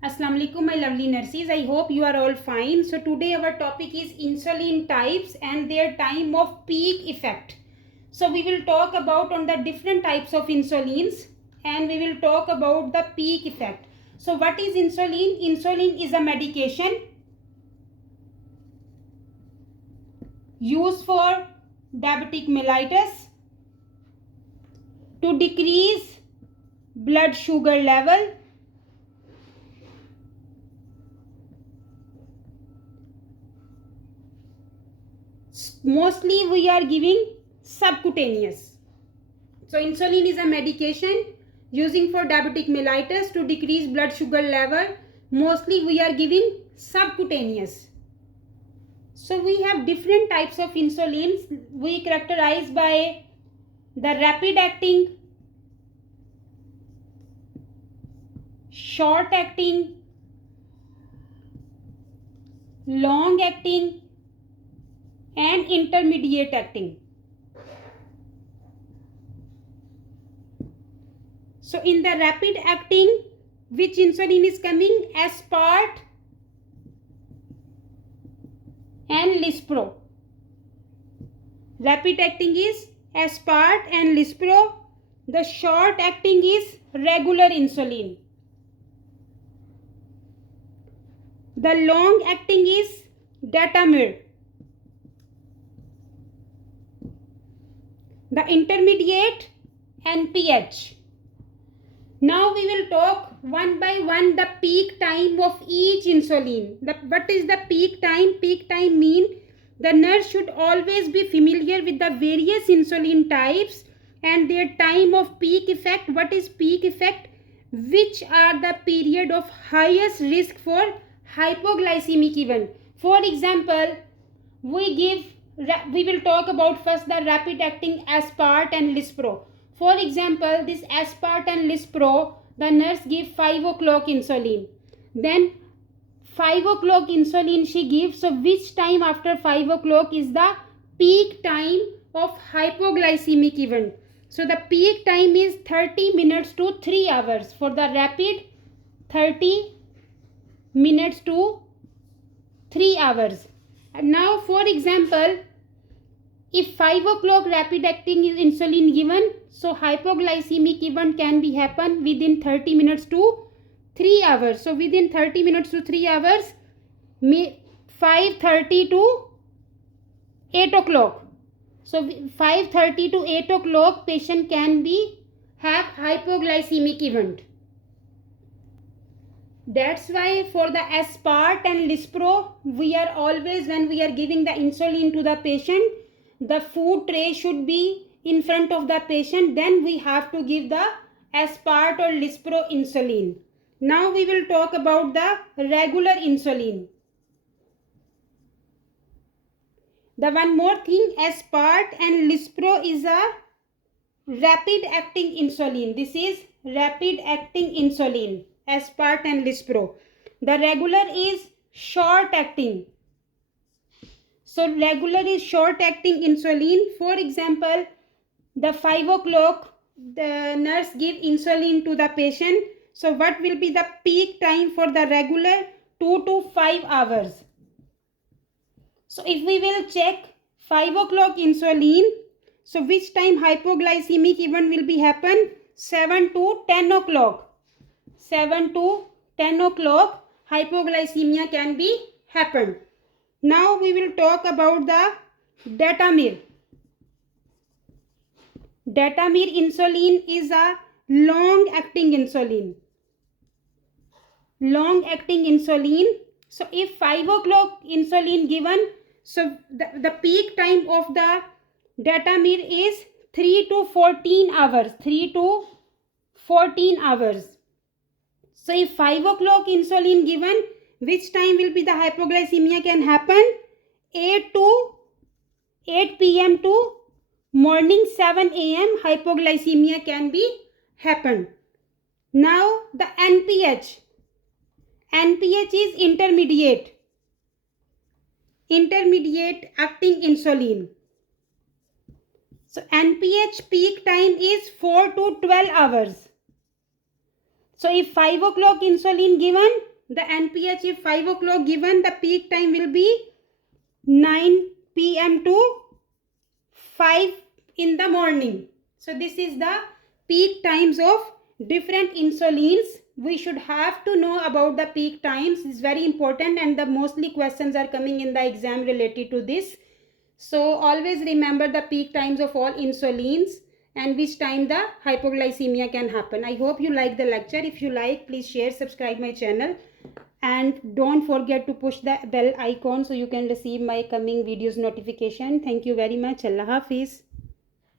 Assalamu alaikum, my lovely nurses. I hope you are all fine. So today our topic is insulin types and their time of peak effect. So we will talk about on the different types of insulins and we will talk about the peak effect. So what is insulin? Insulin is a medication used for diabetic mellitus to decrease blood sugar level, mostly we are giving subcutaneous. So insulin is a medication using for diabetic mellitus to decrease blood sugar level. Mostly we are giving subcutaneous. So we have different types of insulins. We characterize by the rapid acting, short acting, long acting and intermediate acting. So in the rapid acting, which insulin is coming? Aspart and Lispro. Rapid acting is Aspart and Lispro. The short acting is regular insulin. The long acting is Datamir. The intermediate NPH. Now we will talk one by one the peak time of each insulin. What is the peak time? Peak time means the nurse should always be familiar with the various insulin types and their time of peak effect. What is peak effect? Which are the period of highest risk for hypoglycemic event. For example, we will talk about first the rapid acting Aspart and Lispro. For example, this Aspart and Lispro, the nurse give 5 o'clock insulin. Then 5 o'clock insulin she gives. So which time after 5 o'clock is the peak time of hypoglycemic event? So the peak time is 30 minutes to 3 hours. For the rapid, 30 minutes to 3 hours. And now for example, if 5 o'clock rapid acting is insulin given, so hypoglycemic event can be happen within 30 minutes to 3 hours. So within 30 minutes to 3 hours, 5:30 to 8 o'clock. So 5:30 to 8 o'clock patient can be have hypoglycemic event. That's why for the Aspart and Lispro, we are always, when we are giving the insulin to the patient, the food tray should be in front of the patient. Then we have to give the Aspart or Lispro insulin. Now we will talk about the regular insulin. The one more thing, Aspart and Lispro is a rapid acting insulin. This is rapid acting insulin, Aspart and Lispro. The regular is short acting. So regular is short acting insulin. For example, the 5 o'clock the nurse give insulin to the patient. So what will be the peak time for the regular? 2 to 5 hours. So if we will check 5 o'clock insulin, so which time hypoglycemic event will be happen? 7 to 10 o'clock. 7 to 10 o'clock hypoglycemia can be happen. Now we will talk about the Datamir. Datamir insulin is a long acting insulin. Long acting insulin. So if 5 o'clock insulin given, so the peak time of the Datamir is 3 to 14 hours. 3 to 14 hours. So if 5 o'clock insulin given, which time will be the hypoglycemia can happen? 8 p.m. to morning 7 a.m. hypoglycemia can be happen. Now the NPH. NPH is intermediate acting insulin. So NPH peak time is 4 to 12 hours. So if 5 o'clock insulin given, the NPH, if 5 o'clock given, the peak time will be 9 p.m. to 5 in the morning. So this is the peak times of different insulins. We should have to know about the peak times. It's very important, and the mostly questions are coming in the exam related to this. So always remember the peak times of all insulins and which time the hypoglycemia can happen. I hope you like the lecture. If you like, please share, subscribe my channel, and don't forget to push the bell icon so you can receive my coming videos notification. Thank you very much. Allah Hafiz.